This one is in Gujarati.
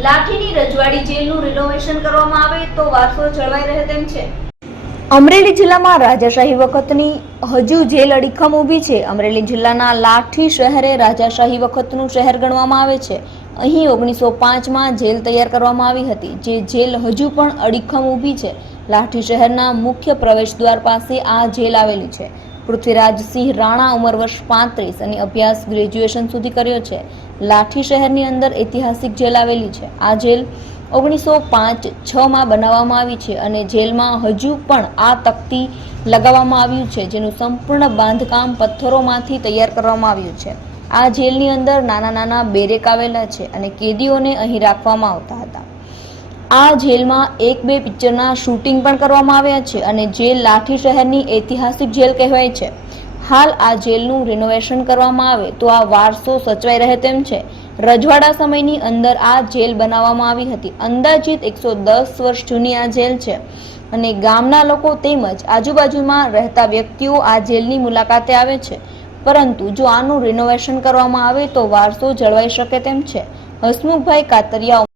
લાઠીની રજવાડી જેલનું રિનોવેશન કરવામાં આવે તો વારસો જળવાઈ રહે તેમ છે. અમરેલી જિલ્લામાં રાજાશાહી વખતની હજુ જેલ અડીખમ ઊભી છે. અમરેલી જિલ્લાના લાઠી શહેરે રાજાશાહી વખતનું શહેર ગણવામાં આવે છે. અહીં ઓગણીસો પાંચમાં જેલ તૈયાર કરવામાં આવી હતી, જે જેલ હજુ પણ અડીખમ ઊભી છે. લાઠી શહેરના મુખ્ય પ્રવેશ દ્વાર પાસે આ જેલ આવેલી છે. પૃથ્વીરાજસિંહ રાણા ઉંમર વર્ષ પાંત્રીસ અને અભ્યાસ ગ્રેજ્યુએશન સુધી કર્યો છે. લાઠી શહેરની અંદર ઐતિહાસિક જેલ આવેલી છે. આ જેલ ઓગણીસો પાંચ છમાં બનાવવામાં આવી છે અને જેલમાં હજુ પણ આ તકતી લગાવવામાં આવ્યું છે, જેનું સંપૂર્ણ બાંધકામ પથ્થરોમાંથી તૈયાર કરવામાં આવ્યું છે. આ જેલની અંદર નાના નાના બેરેક આવેલા છે અને કેદીઓને અહીં રાખવામાં આવતા હતા. આ જેલમાં એક બે પિક્ચરના શૂટિંગ પણ કરવામાં આવ્યા છે અને જેલ લાઠી શહેરની ઐતિહાસિક જેલ કહેવાય છે. હાલ આ જેલનું રિનોવેશન કરવામાં આવે તો આ વારસો સચવાઈ રહે તેમ છે. રજવાડા સમયની અંદર આ જેલ બનાવવામાં આવી હતી. અંદાજિત એકસો દસ વર્ષ જૂની આ જેલ છે અને ગામના લોકો તેમજ આજુબાજુમાં રહેતા વ્યક્તિઓ આ જેલની મુલાકાતે આવે છે. પરંતુ જો આનું રિનોવેશન કરવામાં આવે તો વારસો જળવાઈ શકે તેમ છે. હસમુખભાઈ કાતરિયા